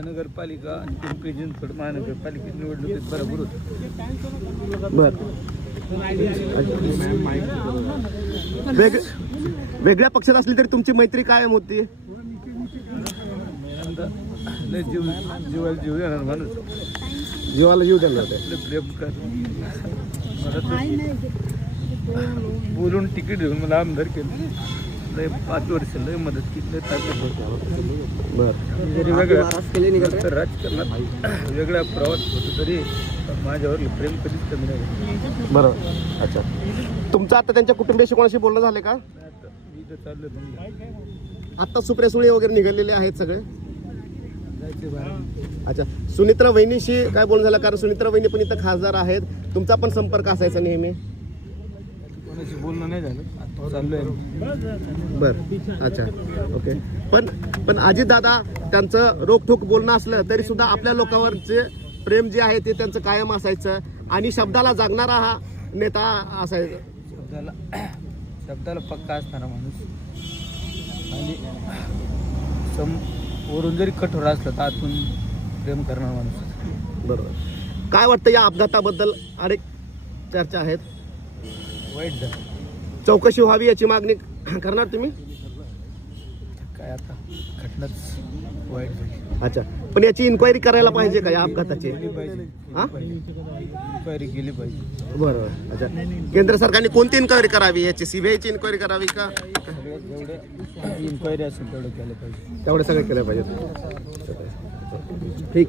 महानगरपालिका आणि पिंपरी चिंचवड महानगरपालिकेत निवडणुकीत बरोबर होतं. बर. वेगळ्या पक्षात असली तरी तुमची मैत्री कायम होती. लय जीवाला जीव देणार माणूस, जीवाला जीव देणार होते. लय प्रेम कर. बोलून तिकीट देऊन मला आमदार केलं. लय 5 वर्ष लय मदत केली, लय ताकद होती. बर. जरी वेगळ्या राजकारणात वेगळा प्रवास होतो तरी माझ्यावर प्रेम कधीच कमी नाही. बरोबर. अच्छा, तुमचं आता त्यांच्या कुटुंबियाशी कोणाशी बोलणं झाले का? मी तर चाललं आता सुप्रिया सुळे वगैरे निघालेले आहेत सगळे. जायचे बाहेर. अच्छा, सुनित्रा वहिनीशी काय बोलणं झालं? कारण सुनित्रा वहिनी पण इथं खासदार आहेत, तुमचा पण संपर्क असायचा नेहमी. कोणाशी बोलणं नाही झालं, आता चाललोय. बर. अच्छा, ओके. पण अजितदादा त्यांचं रोखठोक बोलणं असलं तरी सुद्धा आपल्या लोकांवरचे प्रेम जे आहे ते त्यांचं कायम असायचं आणि शब्दाला जागणारा हा नेता असायचा. शब्दाला पक्का असणारा माणूस आणि वरून जरी कठोर असलं तर आतून प्रेम करणारा माणूस. बरोबर. काय वाटतं या अपघाताबद्दल? अनेक चर्चा आहेत. वाईट झालं. चौकशी व्हावी याची मागणी करणार तुम्ही? काय आता घटनाच वाईट झाली. अच्छा, पण याची इन्क्वायरी करायला पाहिजे का या अपघाताची? केली पाहिजे. हा? इन्क्वायरी केली पाहिजे. बरोबर. अच्छा, केंद्र सरकारने कोणती इन्क्वायरी करावी? याची सीबीआयची इन्क्वायरी करावी का? जेवढं इन्क्वायरी असेल तेवढं केलं पाहिजे. तेवढे सगळे केलं पाहिजे. ठीक.